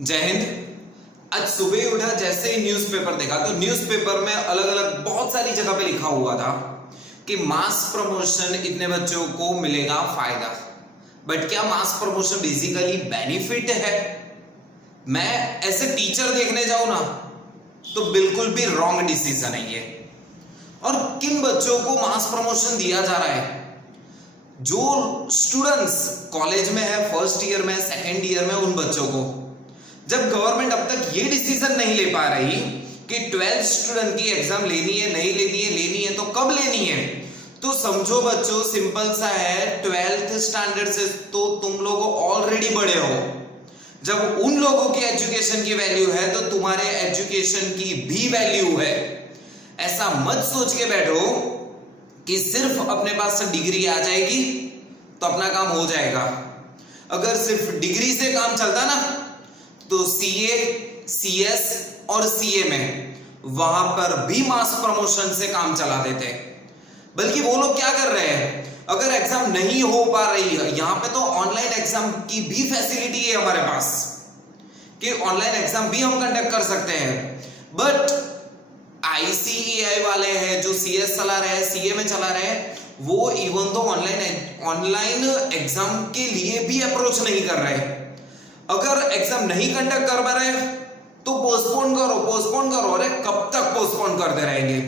जय हिंद। आज सुबह ही उठा, जैसे ही न्यूज़पेपर देखा तो न्यूज़पेपर में अलग अलग बहुत सारी जगह पे लिखा हुआ था कि मास प्रमोशन इतने बच्चों को मिलेगा फायदा। बट क्या मास प्रमोशन बेसिकली बेनिफिट है? मैं ऐसे टीचर देखने जाऊं ना तो बिल्कुल भी रॉन्ग डिसीजन है ये। और किन बच्चों को मास प्रमोशन दिया जा रहा है? जो स्टूडेंट्स कॉलेज में है, फर्स्ट ईयर में, सेकेंड ईयर में, उन बच्चों को। जब गवर्नमेंट अब तक ये डिसीजन नहीं ले पा रही कि 12th स्टूडेंट की एग्जाम लेनी है, नहीं लेनी है, लेनी है तो कब लेनी है, तो समझो बच्चों सिंपल सा है, 12th स्टैंडर्ड से तो तुम लोग ऑलरेडी बड़े हो। जब उन लोगों की एजुकेशन की वैल्यू है तो तुम्हारे एजुकेशन की भी वैल्यू है। ऐसा मत सोच के बैठो कि सिर्फ अपने पास से डिग्री आ जाएगी तो अपना काम हो जाएगा। अगर सिर्फ डिग्री से काम चलता ना तो सीए, सीएस और सीए में वहां पर भी मास प्रमोशन से काम चला देते। बल्कि वो लोग क्या कर रहे हैं, अगर एग्जाम नहीं हो पा रही है, यहां पे तो ऑनलाइन एग्जाम की भी फैसिलिटी है हमारे पास कि ऑनलाइन एग्जाम भी हम कंडक्ट कर सकते हैं। बट आईसीएआई वाले हैं जो सीएस चला रहे हैं, सीए में चला रहे हैं, वो इवन तो ऑनलाइन एग्जाम के लिए भी अप्रोच नहीं कर रहे। अगर एग्जाम नहीं कंडक्ट कर पा रहे तो पोस्टपोन करो। अरे कब तक पोस्टपोन करते रहेंगे?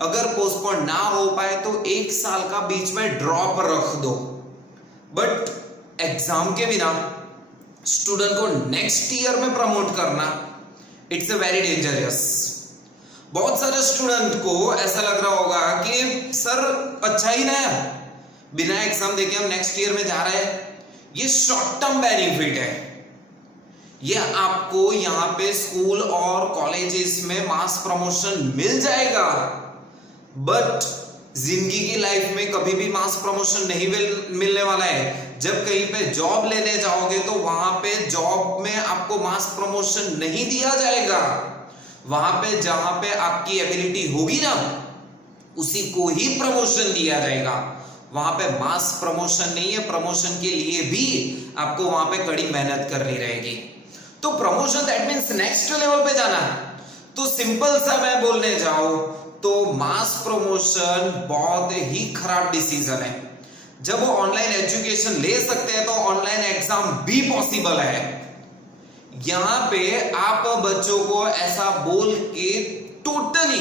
अगर पोस्टपोन ना हो पाए तो 1 साल का बीच में ड्रॉप रख दो। बट एग्जाम के बिना स्टूडेंट को नेक्स्ट ईयर में प्रमोट करना, इट्स अ वेरी डेंजरस। बहुत सारे स्टूडेंट को ऐसा लग रहा होगा कि सर अच्छा ही ना, बिना एग्जाम देके हम नेक्स्ट ईयर में जा रहे हैं। ये शॉर्ट टर्म बेनिफिट है। ये आपको यहाँ पे स्कूल और कॉलेजेस में मास प्रमोशन मिल जाएगा, बट जिंदगी की लाइफ में कभी भी मास प्रमोशन नहीं मिलने वाला है। जब कहीं पे जॉब लेने जाओगे तो वहां पे जॉब में आपको मास प्रमोशन नहीं दिया जाएगा। वहां पे जहां पे आपकी एबिलिटी होगी ना, उसी को ही प्रमोशन दिया जाएगा। वहां पे मास प्रमोशन नहीं है। प्रमोशन के लिए भी आपको वहां पे कड़ी मेहनत करनी रहेगी। तो promotion that means next level पे जाना। तो सिंपल सा मैं बोलने जाऊं तो मास प्रमोशन बहुत ही खराब डिसीजन है। जब वो ऑनलाइन एजुकेशन ले सकते हैं तो ऑनलाइन एग्जाम भी पॉसिबल है। यहां पे आप बच्चों को ऐसा बोल के टोटली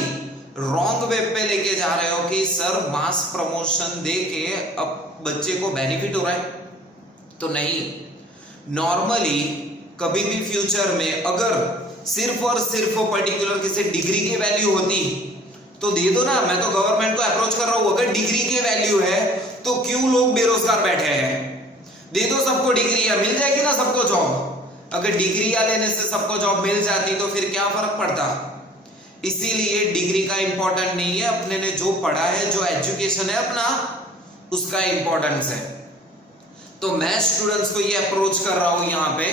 रॉन्ग वे पे लेके जा रहे हो कि सर मास प्रमोशन दे के अब बच्चे को बेनिफिट हो रहा है, तो नहीं। नॉर्मली कभी भी फ्यूचर में अगर सिर्फ और सिर्फ पर्टिकुलर किसी डिग्री की वैल्यू होती तो दे दो ना। मैं तो गवर्नमेंट को अप्रोच कर रहा हूं, अगर डिग्री की वैल्यू है तो क्यों लोग बेरोजगार बैठे हैं? दे दो सबको डिग्री, या मिल जाएगी ना सबको जॉब। अगर डिग्रियां लेने से सबको जॉब मिल जाती तो फिर क्या फर्क पड़ता? इसीलिए डिग्री का इंपॉर्टेंट नहीं है, अपने ने जो पढ़ा है, जो एजुकेशन है अपना, उसका इंपॉर्टेंस है। तो मैं स्टूडेंट्स को ये अप्रोच कर रहा हूं यहाँ पे,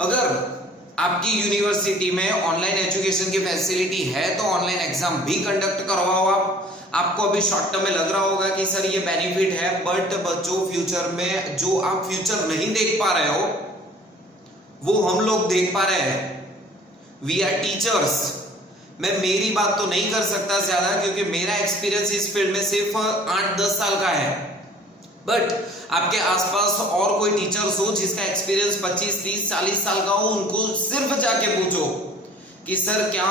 अगर आपकी यूनिवर्सिटी में ऑनलाइन एजुकेशन की फैसिलिटी है तो ऑनलाइन एग्जाम भी कंडक्ट करवाओ आप। आपको अभी शॉर्ट टर्म में लग रहा होगा कि सर ये बेनिफिट है, बट बच्चों फ्यूचर में जो आप फ्यूचर नहीं देख पा रहे हो वो हम लोग देख पा रहे हैं। We are teachers. मैं मेरी बात तो नहीं कर सकता ज्यादा क्योंकि मेरा एक्सपीरियंस इस फील्ड में सिर्फ 8-10 साल का है। बट आपके आसपास और कोई टीचर्स हो जिसका एक्सपीरियंस 25, 30, 40 साल का हो, उनको सिर्फ जाके पूछो कि सर क्या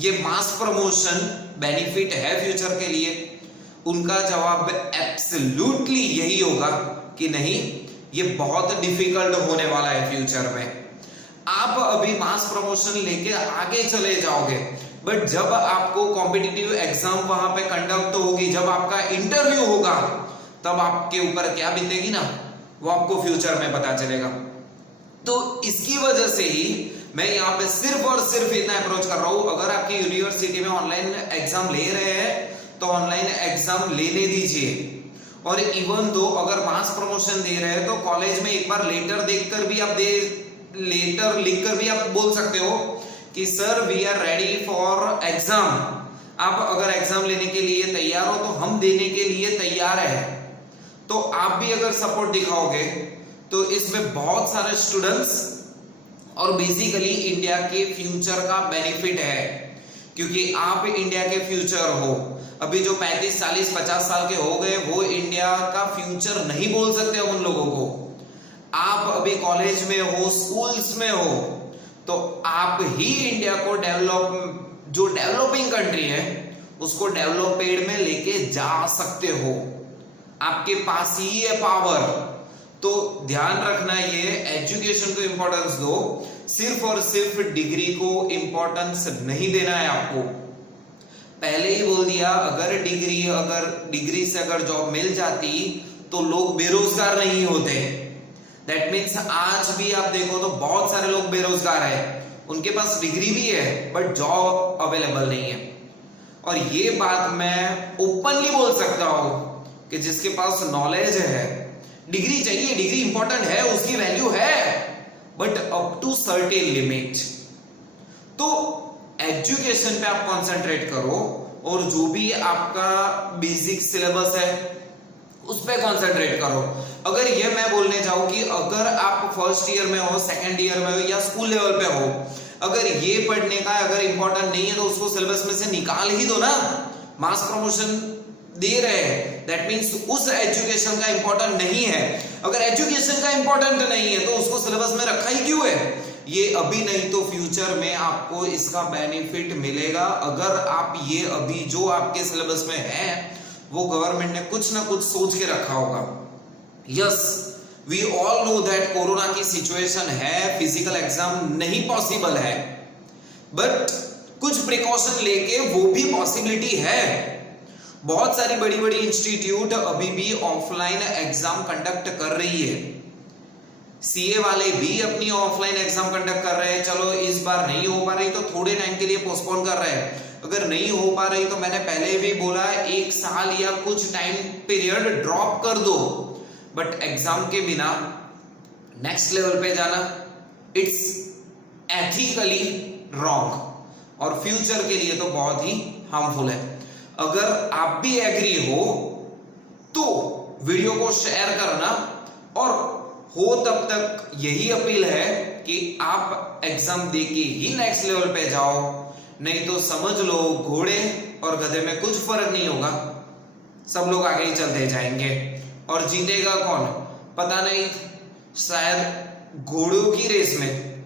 ये मास प्रमोशन बेनिफिट है फ्यूचर के लिए। उनका जवाब एब्सोल्युटली यही होगा कि नहीं, ये बहुत डिफिकल्ट होने वाला है फ्यूचर में। आप अभी मास प्रमोशन लेके आगे चले जाओगे, बट जब आपको कॉम्पिटिटिव एग्जाम वहां पे कंडक्ट होगी, जब आपका इंटरव्यू होगा, तब आपके ऊपर क्या बीतेगी ना, वो आपको फ्यूचर में पता चलेगा। तो इसकी वजह से ही मैं यहाँ पे सिर्फ और सिर्फ इतना अप्रोच कर रहा हूं, अगर आपकी यूनिवर्सिटी में ऑनलाइन एग्जाम ले रहे हैं तो ऑनलाइन एग्जाम लेने दीजिए। और इवन दो अगर मास प्रमोशन दे रहे हैं तो कॉलेज में एक बार लेटर लिखकर भी आप बोल सकते हो कि sir we are ready for exam. आप अगर एग्जाम लेने के लिए तैयार हो तो हम देने के लिए तैयार है। तो आप भी अगर सपोर्ट दिखाओगे तो इसमें बहुत सारे स्टूडेंट्स और बेसिकली इंडिया के फ्यूचर का बेनिफिट है, क्योंकि आप इंडिया के फ्यूचर हो। अभी जो 35, 40, 50 साल के हो गए वो इंडिया का फ्यूचर नहीं बोल सकते उन लोगों को। आप अभी कॉलेज में हो, स्कूल्स में हो, तो आप ही इंडिया को जो डेवलपिंग कंट्री है उसको डेवलपेड में लेके जा सकते हो। आपके पास ही है पावर। तो ध्यान रखना, ये एजुकेशन को इंपॉर्टेंस दो, सिर्फ और सिर्फ डिग्री को इंपॉर्टेंस नहीं देना है आपको। पहले ही बोल दिया, अगर डिग्री से अगर जॉब मिल जाती तो लोग बेरोजगार नहीं होते। दैट मीन्स आज भी आप देखो तो बहुत सारे लोग बेरोजगार है, उनके पास डिग्री भी है बट जॉब अवेलेबल नहीं है। और ये बात मैं ओपनली बोल सकता हूं कि जिसके पास नॉलेज है, डिग्री चाहिए, डिग्री इंपॉर्टेंट है, उसकी वैल्यू है, but up to certain limit. तो एजुकेशन पे आप कंसंट्रेट करो और जो भी आपका बेसिक सिलेबस है उस पे कंसंट्रेट करो। अगर ये मैं बोलने जाऊं कि अगर आप फर्स्ट ईयर में हो, सेकंड ईयर में हो या स्कूल लेवल पे हो, अगर ये पढ़ने का अगर इंपॉर्टेंट नहीं है तो उसको सिलेबस में से निकाल ही दो ना। मास प्रमोशन दे रहे हैं, दैट मीन्स उस एजुकेशन का इंपॉर्टेंट नहीं है। अगर एजुकेशन का इंपॉर्टेंट नहीं है तो उसको सिलेबस में रखा ही क्यों है? ये अभी नहीं तो फ्यूचर में आपको इसका बेनिफिट मिलेगा। अगर आप ये अभी जो आपके सिलेबस में है वो गवर्नमेंट ने कुछ ना कुछ सोच के रखा होगा। Yes, we all know that corona की सिचुएशन है, फिजिकल एग्जाम नहीं पॉसिबल है, बट कुछ प्रिकॉशन लेके वो भी पॉसिबिलिटी है। बहुत सारी बड़ी बड़ी इंस्टीट्यूट अभी भी ऑफलाइन एग्जाम कंडक्ट कर रही है। सीए वाले भी अपनी ऑफलाइन एग्जाम कंडक्ट कर रहे हैं। चलो इस बार नहीं हो पा रही तो थोड़े टाइम के लिए पोस्टपोन कर रहे हैं। अगर नहीं हो पा रही तो मैंने पहले भी बोला, 1 साल या कुछ टाइम पीरियड ड्रॉप कर दो, बट एग्जाम के बिना नेक्स्ट लेवल पे जाना इट्स एथिकली रॉन्ग और फ्यूचर के लिए तो बहुत ही हार्मफुल है। अगर आप भी एग्री हो तो वीडियो को शेयर करना, और हो तब तक यही अपील है कि आप एग्जाम देके ही नेक्स्ट लेवल पे जाओ, नहीं तो समझ लो घोड़े और गधे में कुछ फर्क नहीं होगा, सब लोग आगे ही चलते जाएंगे। और जीतेगा कौन पता नहीं, शायद घोड़ों की रेस में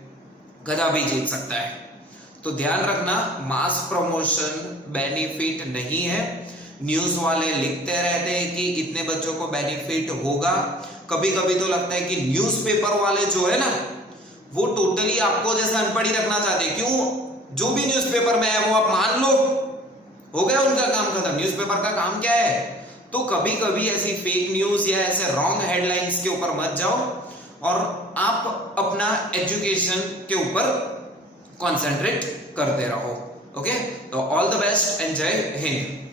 गधा भी जीत सकता है। तो ध्यान रखना, मास प्रमोशन बेनिफिट नहीं है। न्यूज वाले लिखते रहते हैं कि इतने बच्चों को बेनिफिट होगा। कभी कभी तो लगता है कि न्यूज़पेपर वाले जो है ना वो टोटली आपको जैसे अनपढ़ ही रखना चाहते हैं। क्यों? जो भी न्यूज़पेपर में है वो आप मान लो, हो गया उनका काम खत्म। न्यूज़पेपर का काम क्या है? तो कभी कभी ऐसी फेक न्यूज या ऐसे रॉन्ग हेडलाइंस के ऊपर मत जाओ और आप अपना एजुकेशन के ऊपर कंसंट्रेट करते रहो। ओके, तो ऑल द बेस्ट एंड जय हिंद।